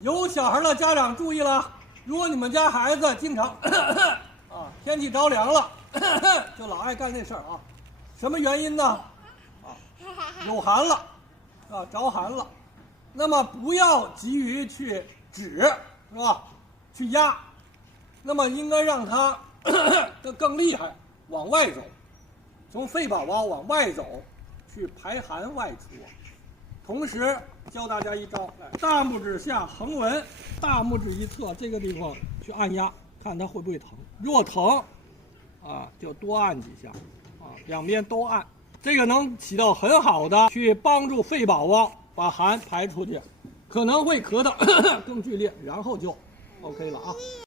有小孩的家长注意了，如果你们家孩子经常啊，天气着凉了就老爱干这事儿啊，什么原因呢？啊，有寒了啊，着寒了，那么不要急于去止，是吧？去压，那么应该让他更厉害，往外走，从肺宝宝往外走，去排寒外出。同时教大家一招，大拇指下横纹，大拇指一侧这个地方去按压，看它会不会疼。若疼，啊，就多按几下，啊，两边都按，这个能起到很好的去帮助肺宝宝把寒排出去，可能会咳得更剧烈，然后就 OK 了啊。